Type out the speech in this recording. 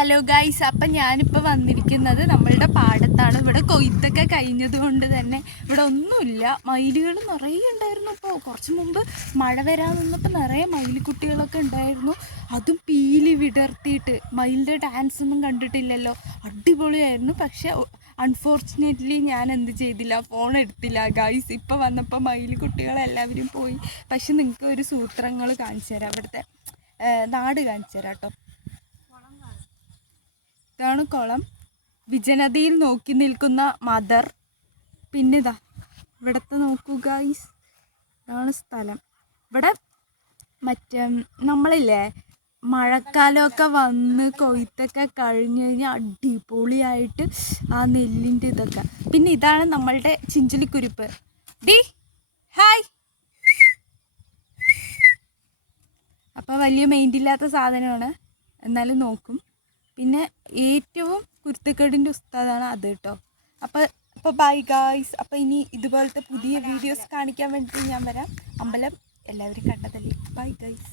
Hello guys, അപ്പം ഞാനിപ്പോൾ വന്നിരിക്കുന്നത് നമ്മളുടെ പാടത്താണ്. ഇവിടെ കൊയ്ത്തൊക്കെ കഴിഞ്ഞത് കൊണ്ട് തന്നെ ഇവിടെ ഒന്നുമില്ല. മയിലുകൾ നിറയെ ഉണ്ടായിരുന്നു. ഇപ്പോൾ കുറച്ച് മുമ്പ് മഴ വരാൻ നിന്നപ്പോൾ നിറയെ മയിൽക്കുട്ടികളൊക്കെ ഉണ്ടായിരുന്നു. അതും പീലി വിടർത്തിയിട്ട്. മയിലിൻ്റെ ഡാൻസ് ഒന്നും കണ്ടിട്ടില്ലല്ലോ, അടിപൊളിയായിരുന്നു. പക്ഷെ അൺഫോർച്ചുനേറ്റ്ലി ഞാൻ എന്ത് ചെയ്തില്ല, ഫോൺ എടുത്തില്ല ഗൈസ്. ഇപ്പോൾ വന്നപ്പോൾ മയിൽക്കുട്ടികളെല്ലാവരും പോയി. പക്ഷെ നിങ്ങൾക്ക് ഒരു സൂത്രങ്ങൾ കാണിച്ചു തരാം, ഇവിടുത്തെ നാട് കാണിച്ചു തരാം കേട്ടോ. ഇതാണ് കുളം. വിജനതയിൽ നോക്കി നിൽക്കുന്ന മദർ. പിന്നെ ഇതാ ഇവിടുത്തെ നോക്കൂ ഗൈസ്, ഇതാണ് സ്ഥലം. ഇവിടെ മറ്റേ നമ്മളില്ലേ മഴക്കാലമൊക്കെ വന്ന് കൊയ്ത്തൊക്കെ കഴിഞ്ഞ് കഴിഞ്ഞാൽ അടിപൊളിയായിട്ട് ആ നെല്ലിൻ്റെ ഇതൊക്കെ. പിന്നെ ഇതാണ് നമ്മളുടെ ചിഞ്ചിലിക്കുരുപ്പ്. D hi. അപ്പോൾ വലിയ മെയിൻ്റില്ലാത്ത സാധനമാണ്, എന്നാലും നോക്കും. പിന്നെ ഏറ്റവും കുരുത്തക്കേടിൻ്റെ ഉസ്താദാണ് അത് കേട്ടോ. അപ്പോൾ ബൈ ഗായ്സ്. അപ്പോൾ ഇനി ഇതുപോലത്തെ പുതിയ വീഡിയോസ് കാണിക്കാൻ വേണ്ടിയിട്ട് ഞാൻ വരാം. അമ്പലം എല്ലാവരും കണ്ടതല്ലേ. Bye guys.